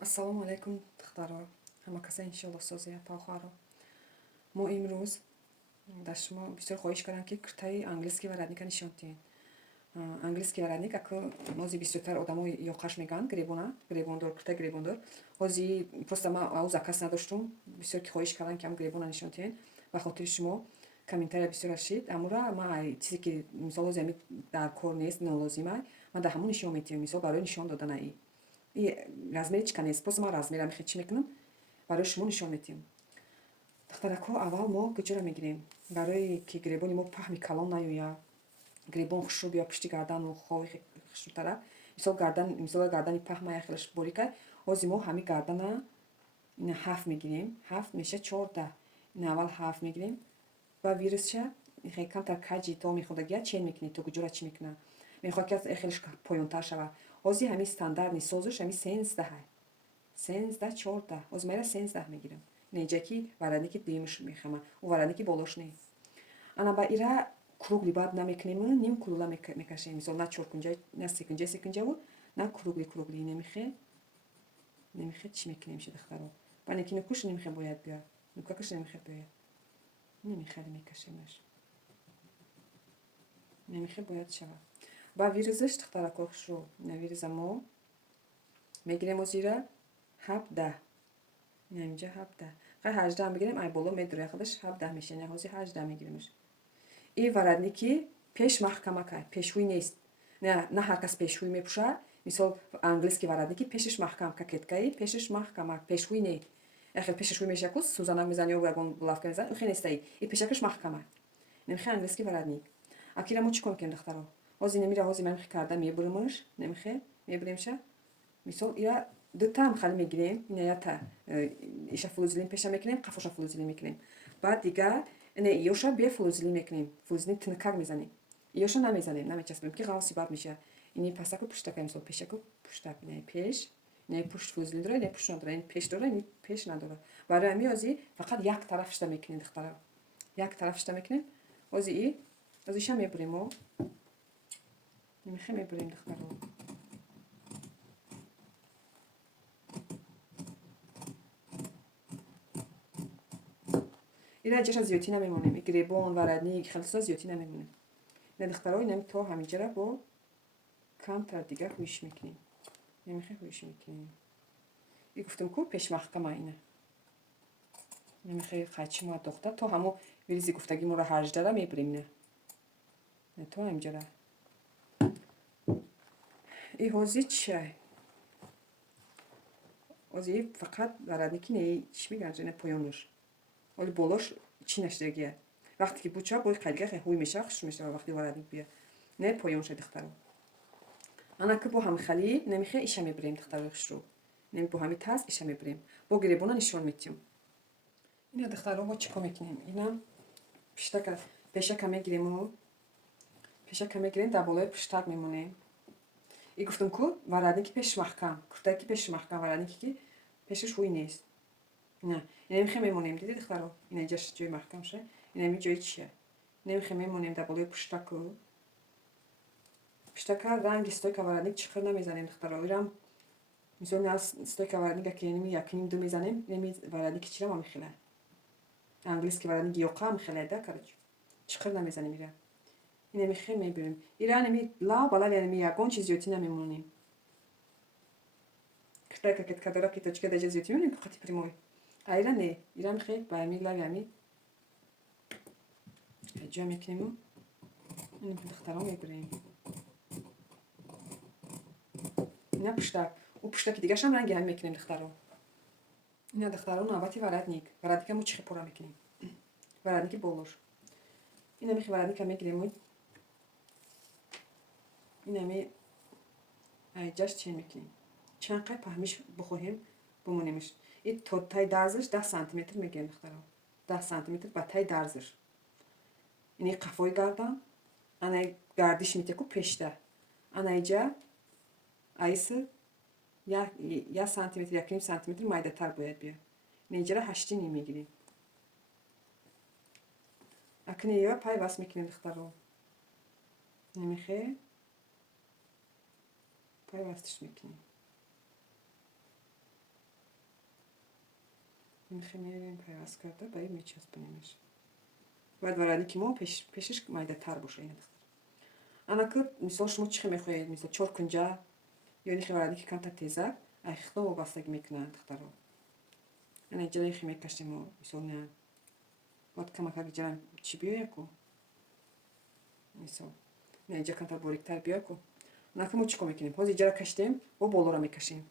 ассалому алайкум духтаро, ҳамакаса иншоалло созия тавхаро. Мо имрӯз дар шумо бисёр хоҳиш кардам ки киртаи английский варадника нишон диҳед. Английский варадник аку мози бисёртар одамо ёқаш меган гребондор киртаи гребондор ҳози просто ма ау закас надоштум бисёр ки хоҳиш кардам ки ам гребона нишон диҳед ба хотири шумо комментария бисёр ашид амура ма чизе ки мисол ҳози ами дар кор нест нолозимай ма дар ҳамон нишон метиҳам мисол барои нишон доданаи и размери чика нест просто ма размера мехе чӣ мекунам барои шумо нишон метиҳам. духтарако аввал мо куҷора мегирем барои ки гребони мо паҳми калон наёяд гребон хушруб ё пишти гардану хови хушрубтара мисол гардани паҳмая хелаш борикай ҳози мо ҳами гардана ина 7 мегирем 7 меша 14 ина аввал 7 мегирем ва вирусша хе камтар каҷи то мехудагия чен мекунем то куҷора чӣ мекунам мехоҳад ки хелаш поёнтар шавад ҳози ҳами стандартни созуш ҳами 13 14 ҳози майра 13 мегирам неҷа ки варадники дуюмш мехама у варадники болош не ана ба ира кругли баъд намекунем ним кругла мекашем мисол на чоркунҷа на секунҷаву на кругли немихе чӣ мекунем ши духтаро ба неки нукуш немихе бояд биёд нукакаш немихе биёяд немихали мекашемаш немихе бояд шавад ба вирузаш духтарако хушрӯ ина вируза мо мегирем озира 17 ина инҷа 17 хай 18 мегирем ай боло медура худаш 17 меша ина ҳози 18 мегиремаш и варадники пеш маҳкамакай пешҳуй нест на ҳар кас пешҳуй мепӯшад мисол английский варадники пешаш маҳкам кокеткаи пешаш маҳкамак пешҳуй не яхел пешаш ҳуй меша ку сӯзанак мезани ё ягон булавка мезани ухе нестаи и пешакаш маҳкамак немихе английский варадник акира мо чӣ кор мекунем духтаро ҳози немира ҳози мамихе карда мебуримаш немихе мебуремша мисол ира дутам хали мегирем ина ята иша флузелин пеша мекунем қафоша флузелин мекунем баъд дигар ина иёша бе флузелин мекунем флузелин тинкак мезанем иёша намезанем намечаспем ки ғавси бад меша ини пасаку пуштака мисол пешаку пуштак ина пеш ина пушт флузелин дора ина пушт надора ин пеш дора ин пеш надора барои ами ҳози фақат як тарафшта мекунем духтара як тарафшта мекунем ҳози и ҳозиша мебурем мо немихе мебурем духтаро ира ҷаша зиёдӣ намемонем гребон варадник хелса зиёдӣ намемонем ина духтаро инам то ҳамиҷара бо камтар дигар ҳуиш мекунем немихе ҳуиш мекунем и гуфтум ку пешмаҳкама ина немихе хайчи мо дохта то ҳамо вирузи гуфтаги моро 18 мебурем ина то ҳамиҷара и ҳози чай ҳози фақат варадники не чӣ мегӯянд ина поёнуш оли болош чӣ наштагия вақте ки буча бои қайдига ҳуй меша хуш мешава вақти варадник бия не поёнша духтаро ана ки бо ҳамихали немихе иша мебурем духтарои хушрӯ неми бо ҳами таст иша мебурем бо гребона нишон метиҳам ина духтаро мо чӣ кор мекунем ина пиштака пешака мегирему пешака мегирем дар болои пиштак мемонем и гуфтум ку варадники пеш маҳкам куртаи ки пеш маҳкам варадники ки пешаш ҳуй нест ина немихе мемонем диди духтаро ина ҷаш ҷои маҳкам ша ина ми ҷои чия немихе мемонем дар болои пуштаку пиштака ранги стойка варадник чиқир намезанем духтаро ирам мисол на стойка варадника ки ними якним ду мезанем ними варадники чирам амихелай английский варадник ёқа амихелай да кароч чиқир намезанем ира ина михе мебурем ира ними лав ба лави ними ягон чиз зиёдӣ намемонем киртаи кокетка дора ки точка даҷа зиёдӣ мемонем қати прямой а ира не ира михе ба ами лави ами ҷа мекунему ина духтаро мебурем ина пуштак у пуштаки дигашам ранги ҳами мекунем духтаро ина духтаро навбати варадника мо чӣ хел пора мекунем варадники болош ина михе варадника мегирему инами айҷаш чен мекунем чанқай паҳмиш бихоҳем бимонемаш и то таи дарзаш 10 сантиметр мегирем духтаро 10 сантиметр ба таи дарзаш ини қафои гардан ана гардиш метеку пешта ана иҷа айси 1 сантиметр 1 сантиметр майдатар бояд биёд неҷара 8 мегирем акне ё пайваст мекунем духтаро немихе пайвасташ мекунем نمیخه میریم پیوست کرده به این میچسبونیمش. باید ورقی ما پیشش مایده تر باشه این دختر. انا که مثلا شما چی میخواید مثلا 4 کنجا یا این ورقی که کانتا تیزه اختا و بستگی میکنه دخترها. انا اینجا این خیلی کشتیم مثلا نه باید کمک اگه چی بیای کو مثلا نه اینجا کانتا باریکتر بیای کو. انا که ما چی میکنیم؟ باز اینجا کشتیم و بالا را میکشیم.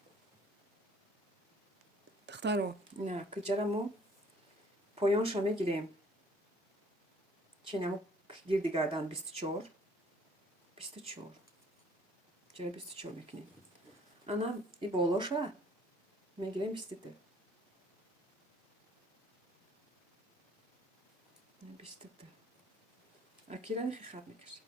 دخترها نه که جرمو پایانش رو میگیریم. چینمو girdi گردن 24 جای 24 میکنیم. انا ای بالاشه میگیریم 22 اکیرا نخی خط میکشیم.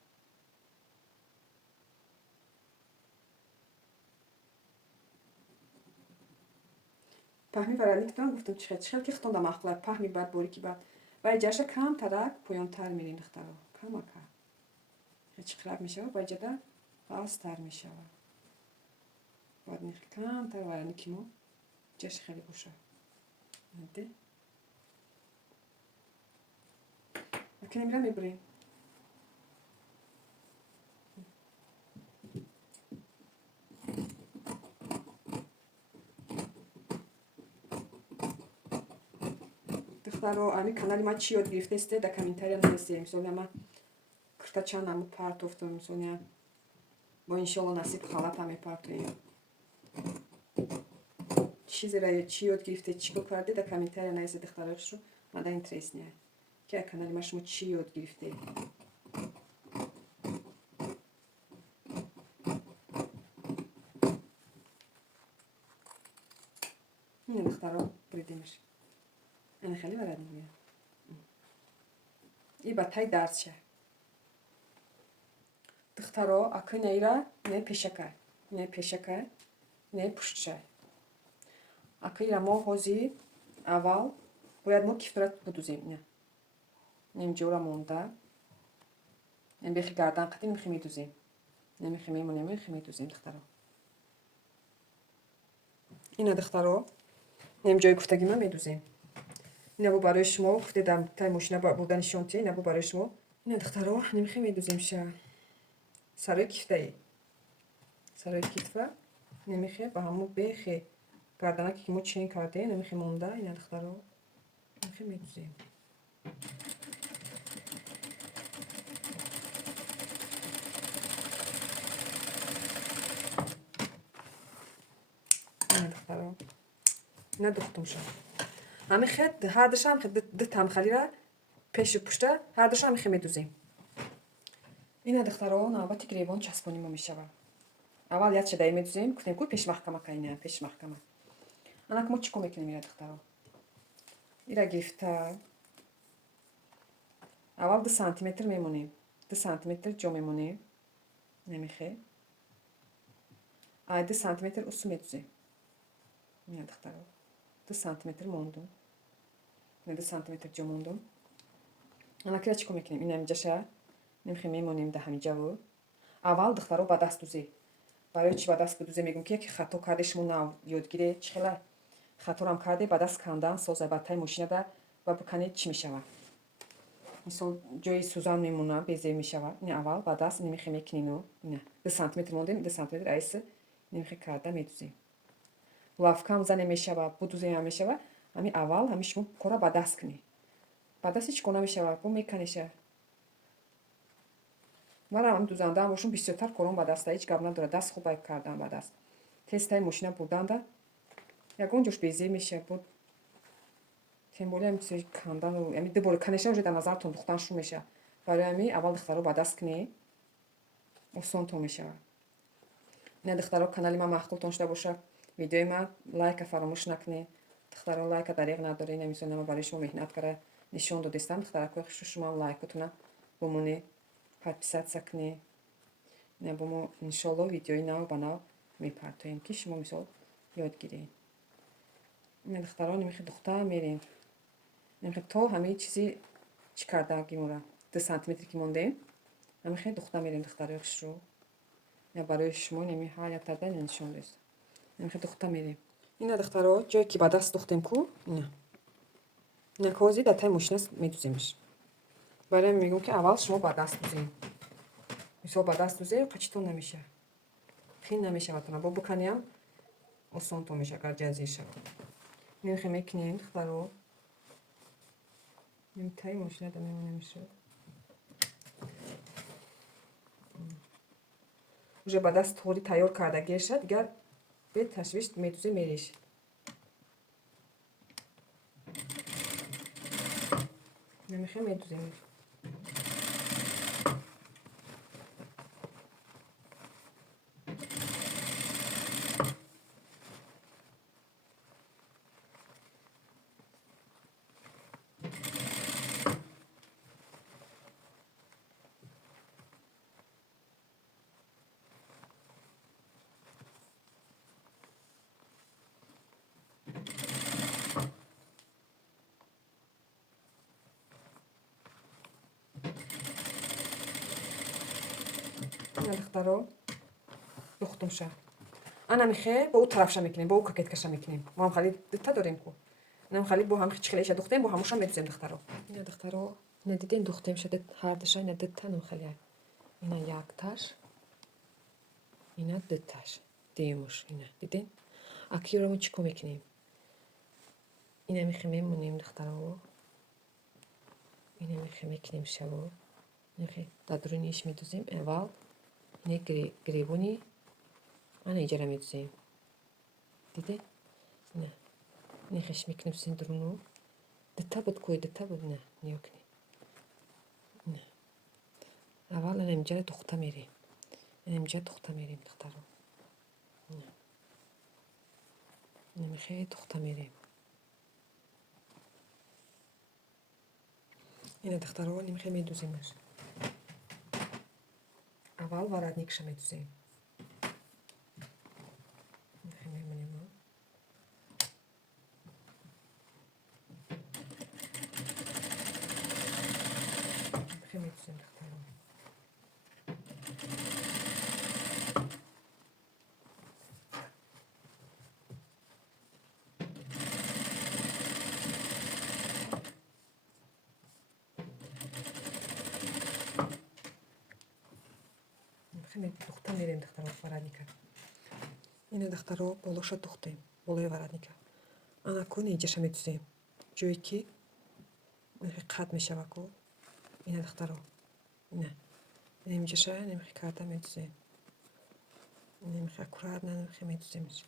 پهمی برای نیکتان گفتم چخل که ختان دم اخلاق پهمی بعد باری که بعد و جاشه کم ترک پایان تر میرین دخترها کم اکا هیچ خراب میشه و جدا باز تر میشه باید نیخ کم تر برای نیکیمو جاش خیلی باشه نده اکنه میرم میبریم. دخترها امی کانالی ما چی یاد گرفته است در کامنتاری نویسید. مثلا ما کرتا نامو پارت افتم مثلا با انشالله نصیب خالت هم میپارتیم. چیزی را چی یاد گرفته چی کرده در کامنتاری نویسید دخترهاش رو من در اینترس نه که کانالی ما شما چی یاد گرفته. این دخترها بریدیمش انا خیلی برات میگم این باتای درسشه دخترها اکه نیرا نه پیشکه نه پشتشه اکه را ما هزی اول باید ما کفرت بدوزیم نه نمیجورا مونده نمیخی گردن قطعی نمیخی میدوزیم نمیخی میدوزیم دخترها اینا دخترها نمیجای گفتگی من میدوزیم. اینا برای شما گفته دم تای ماشینا بودن شانتی اینا برای شما اینا دخترها نمیخی میدوزیم شه سرای کیفته نمیخه با همو بخی گردنه که ما چین کرده نمیخی مونده اینا دخترها نمیخی میدوزیم. اینا دخترها اینا دختم شد همه خد هر دشم خد تام خالی را پیش پشته هر دشم میخی میدوزیم. اینا دخترها نوبت گریبان چسبونیم میشه اول یاد شده میدوزیم گفتیم کو پیش محکمه کینه پیش محکمه انا که ما چیکار میکنیم اینا دخترها ایرا گرفته اول 2 سانتی متر میمونیم 2 سانتی متر جا میمونیم نمیخه 2 سانتی متر اسو میدوزیم اینا دخترها 2 سانتی متر موندم 2 سانتی متر جا موندم انا که چیکار میکنیم اینا اینجا شه نمیخه میمونیم ده همینجا و اول دخترها با دست دوزی برای چی با دست بدوزه میگم که خطا کردش مون یادگیری چخلا خطا هم کرده با دست کندن سوزه باتای ماشین ده و بکنید چی میشه مثلا جای سوزان میمونه بیزه میشه این اول با دست نمیخه میکنیم نه 2 سانتی متر موندیم 2 سانتی متر ایسه نمیخه کرده میدوزیم لافکام زنه میشه بدوزه هم میشه همین اول همیشه شما کارا با دست کنی با دست هیچ کنه میشه بو میکنیشه من هم دوزنده باشم 20 تا کارم با دست هیچ گاب نداره دست خوب کردم با دست تستای ماشین بودن ده یگون جوش بیزی میشه بود تیمبولی هم چیزی کندن و یعنی دوباره کنشه وجود نظرتون دختن شو میشه برای همین اول دخترو با دست کنی آسان تو میشه نه دخترو کانال ما مخلوطون شده باشه ویدیو ما لایک فراموش نکنی دخترو لایک دریغ نداره نمیتونه ما برای شما مهنت کرده نشون دادستم دخترا که شما لایکتونه بمونی подписаться کنی نه بمون انشالله ویدیوی نو بنا میپرتویم که شما مثال یاد گیرین این دخترها نمیخواد دختر میریم نمیخواد تا همه چیزی چی کرده گیمورا 2 سانتی متر که مونده نمیخواد دختر میریم دخترش رو یا برای شما نمی حالت دادن نشون دست نمیخواد دختر میریم این دخترها جایی که با دست دختیم کو نه نکوزی دتای ماشین میدوزیمش. برای میگم که اول شما با دست دوزین. مثلا با دست دوزی قچتون نمیشه. خیلی نمیشه وقتی با بکنیم آسان تو میشه اگر جزیر شد. نمیخوام میکنیم دخترو. نمیتای ماشین دم نمیشه. уже با دست طوری تیار کردگی شد دیگر به تشویش میدوزی میریش. نمیخوام میدوزیم. نه دخترو دختم شه. انا میخه با او طرفش میکنیم با او کاکت کش میکنیم. ما هم خالی دتا داریم کو. نم خالی با هم خیلیش دختیم با هموش هم میدوزیم دخترو. نه دخترو ندیدین دختیم شده هر دشای ندیدت نم خالی. اینا یک تاش. اینا دو تاش. دیموش اینا دیدین؟ اکی رو چیکو میکنیم؟ اینا میخیم میمونیم دخترو. اینا میخیم میکنیم شو. میخی دادرونیش میدوزیم اول. اینا گریبونی. انا ایجاره میدوزیم. دیدی؟ نه. نیخش میکنیم سندرونو. دتا بود کوی دتا بود نه نیوکنی. نه. اول اینجا دختم میریم. اینجا دختم میریم دخترو. نه. نمیخوای دختم میریم. اینا دخترو نمیخوای میدوزیمش. اول ورادنیکش میدوزیم. نمیخوای میمونیم. نمیخوای میدوزیم دخترو. نمیخوای دختم میریم دخترو ورادنیکا. اینا دخترو بالوش دختیم. بالوی ورادنیکا. انا کون اینجاش میدوزیم. جوی کی؟ نمیخوای قط میشه وکو. اینا دخترو. نه. اینجاش نمیخوای کارتا میدوزیم. نمیخوای کرد نه نمیخوای میدوزیمش.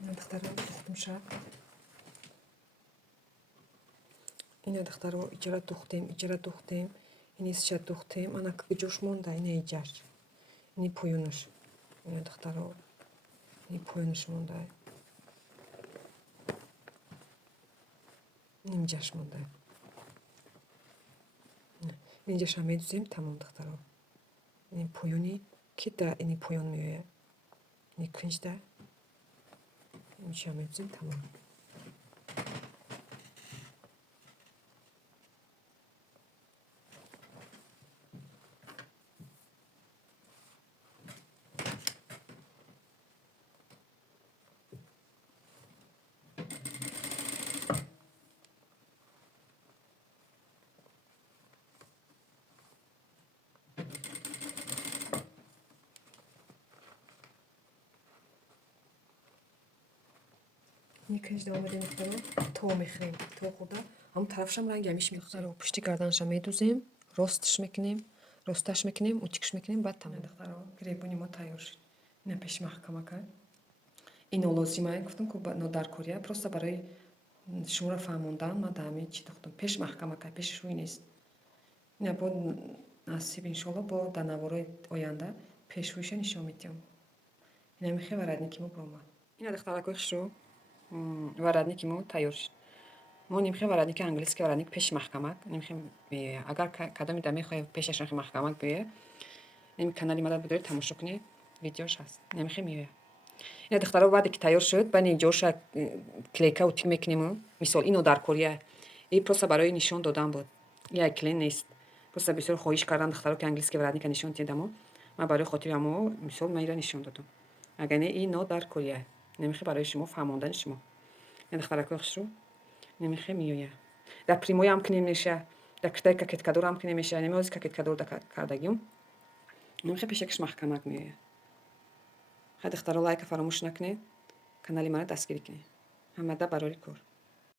اینا دخترو دختم شد. اینا دخترو ایجاره دختیم. اینیست شد دختیم. انا که جوش مونده اینه ایجاش. اینی پویونش. اینا دخترو. اینی پویونش مونده. اینجاش مونده. اینجاش هم میدوزیم تمام دخترو. اینی پویونی کی ده اینی پویون میوه. اینی کنج ده. اینجا هم میدوزیم تمام. میکنیش دوام بدیم دخترو. تو میخریم. تو خودا. هم طرفش هم رنگ همیش میخریم. پشتی گردنش هم میدوزیم. راستش میکنیم. راستش میکنیم. اوچکش میکنیم. بعد تمام دخترو. گریبونی ما تیار شد. اینا پیش محکمه کرد. این لازمه گفتم که با در کره просто برای شما فهموندن ما دامی چی دختم پیش محکمه که پیش روی نیست. نه با نصیب انشالله با دنوارای آینده پیش رویش نشون میدیم. اینا میخوای ورادنیکی مو برام. اینا دخترک شو ورادنیکی مو تیار شد. ما نمیخوای ورادنیک انگلیسی ورادنیک پیش محکمه نمیخوایم اگر کدام دمی خواهی پیشش نخواهی محکمه بیه این کانالی مرا بدارید تماشا کنید، ویدیوش هست. نمیخوام میوه. این دخترها بعد که تیار شد بعد اینجاش کلیکا و تیک میکنیم. مثال اینو در کره این پروسه برای نشان دادن بود. این کلین نیست. پروسه بسیار خواهش کردم دخترها که انگلیسی بلد نیستن نشان میدم. من برای خاطر اما مثال من ایران نشان دادم. اگر نه این نو در کره نمیخوام برای شما فهموندن شما. این دخترها که خشرو نمیخوام میوه. در پریموی هم کنیم میشه. در کتای کاکت کادور هم کنیم میشه. نمی‌از کاکت کادور در کردگیم. نمیخوام پیشکش محکمت میوه. خد اختار لایک فراموش نکنید. کانالی من دستگیری کنید. همه برای کار.